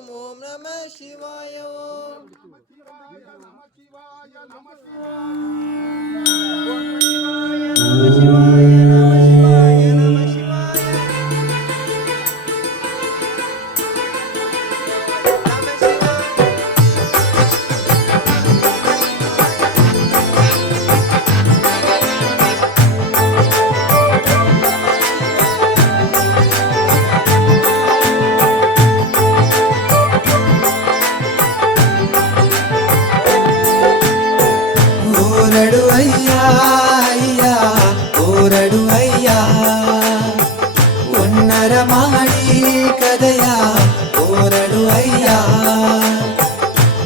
ಓಂ ನಮಃ ಶಿವಾಯ ಓಂ ಒನ್ನರ ಮಾಡಿ ಕದಯ ಓರಡು ಅಯ್ಯ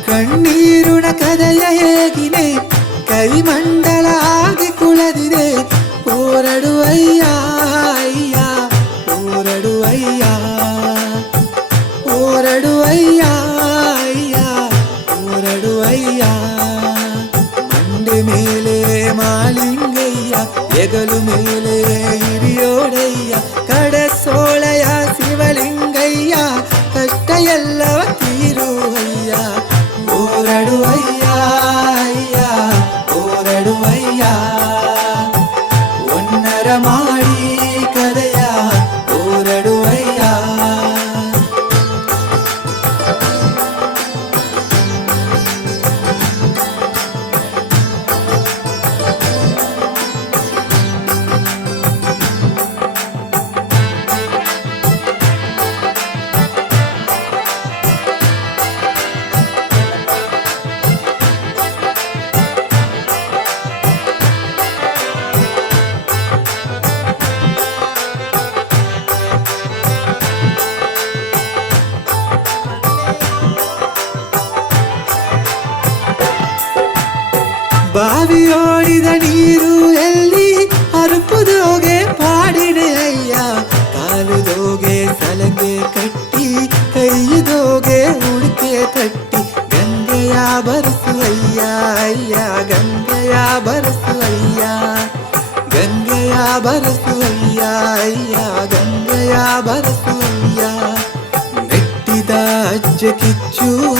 ಕಣ್ಣೀರುಣ ಕದಯ ಹೇಗಿದೆ ಕೈಮಂಡಲ ಆಗಿ ಕುಳದಿದೆ ಓರಡು ಅಯ್ಯ ಅಯ್ಯ ಓರಡು ಅಯ್ಯ ಓರಡು ಅಯ್ಯ ಅಯ್ಯ ಓರಡು ಅಯ್ಯ ಮಂಡೆ ಮೇಲೆ ಮಾಲಿಂಗಯ್ಯ ಹೆಗಲು ಮೇಲೆ ಹಿರಿಯೋಡಯ್ಯ ಕಡಸೋಳಯ ಶಿವಲಿಂಗಯ್ಯ ಕಷ್ಟ ಎಲ್ಲವ ತೀರುವಯ್ಯ ಓರಡು ಅಯ್ಯ ಅಯ್ಯ ಓರಡು ಅಯ್ಯ ಒನ್ನರ ಮಾಡಿ ಕದಯ ಓರಡು ಅಯ್ಯ ಬಾವಿಯೋಡಿದ ನೀರು ಎಲ್ಲಿ ಅರುಪುದೋಗೆ ಪಾಡಿದೆ ಅಯ್ಯ ಕಾಲುದೋಗೆ ಸಲಗೆ ಕಟ್ಟಿ ಕೈದೋಗೆ ಉಳಿಕೆ ತಟ್ಟಿ ಗಂಗೆಯ ಬರಸು ಅಯ್ಯ ಅಯ್ಯ ಗಂಗೆಯ ಬರಸು ಅಯ್ಯ ಗಂಗೆಯ ಬರಸು ಅಯ್ಯ ಅಯ್ಯ ಗಂಗೆಯ ಬರಸು ಅಯ್ಯ ನೆಟ್ಟಿದ ಅಜ್ಜ ಕಿಚ್ಚುವ